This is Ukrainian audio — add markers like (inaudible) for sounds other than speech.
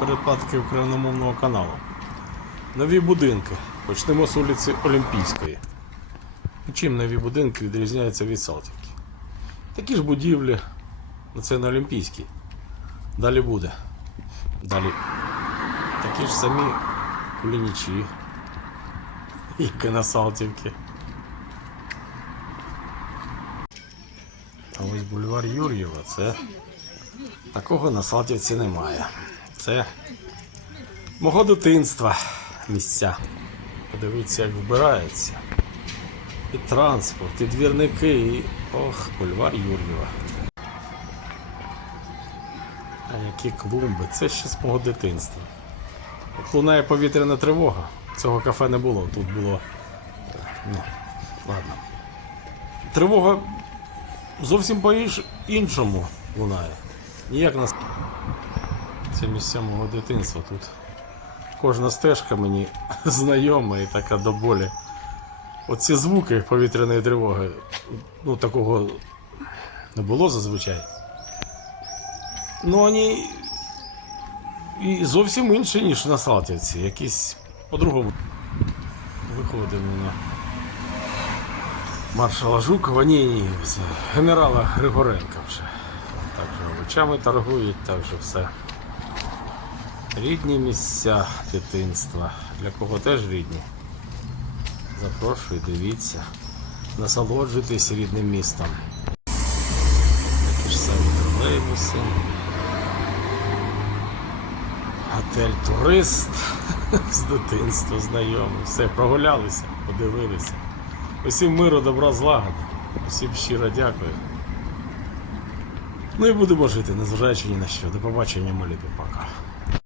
передплатки україномовного каналу. Нові будинки. Почнемо з вулиці Олімпійської. Чим нові будинки відрізняються від Салтівки? Такі ж будівлі, це на Олімпійській. Далі буде. Далі такі ж самі кулінічі, як і на Салтівці. А ось бульвар Юр'єва це такого на Салтівці немає. Це мого дитинства місця. Подивіться, як вбирається. І транспорт, і двірники, і. Ох, бульвар Юр'єва. А які клумби, це ще з мого дитинства. От лунає повітряна тривога. Цього кафе не було, тут було. Ну, ладно. Тривога зовсім по іншому лунає. Ніяк нас. Це місця мого дитинства тут. Кожна стежка мені (laughs) знайома і така до болі. Оці звуки повітряної тривоги, ну такого не було зазвичай. Ну вони і зовсім інші, ніж на Салтівці. Якісь по-другому. Виходимо на маршала Жукова, ні, ні, генерала Григоренка вже. Так же овочами торгують, так же все. Рідні місця дитинства. Для кого теж рідні. Запрошую, дивіться. Насолоджуйтесь рідним містом. Такі ж самі тролейбуси. Готель Турист (laughs) з дитинства знайомий. Все, прогулялися, подивилися. Усім миру, добра, злагоди. Усім щиро дякую. Ну і будемо жити, незважаючи ні на що. До побачення, малі пока.